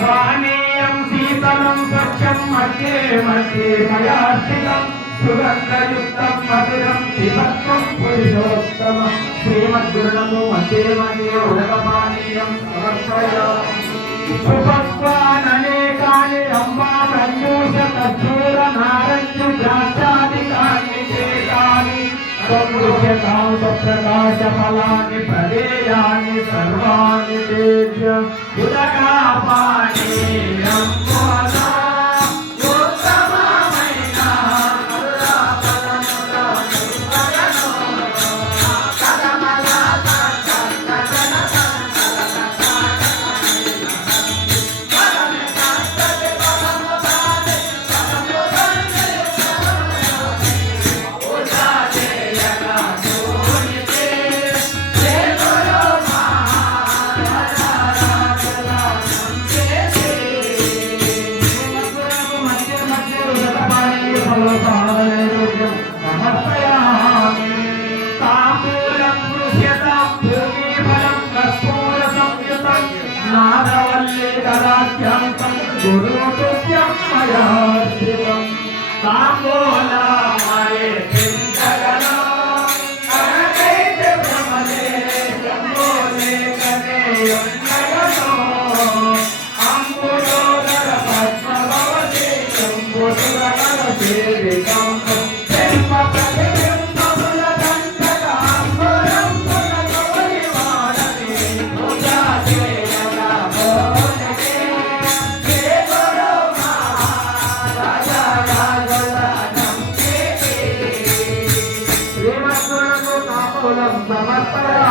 पानीयं शीतलं स्वच्छं मध्ये मध्ये मया स्थितं सुगन्धयुक्तं मधुरं शिवत्वं पुरुषोत्तमं श्रीमद्गुरुनमो मध्ये मध्ये उदकपानीयं समर्पयामि सुभक्वाननेकानि अम्बामञ्जूष कस्तूर नारञ्ज द्राक्षादिकानि चेतानि समृद्ध्यतां स्वप्रकाशफलानि प्रदेयानि सर्वाणि तेभ्य उदकापानीयं पुनः गुरुतुभ्यं मया शिवं ताम्बूलामये चिन्तगनो अनकैते भ्रमदे जम्बोले कने यज्ञगनो अम्बुदोदर पद्मभवते जम्बुदुरगण सेविका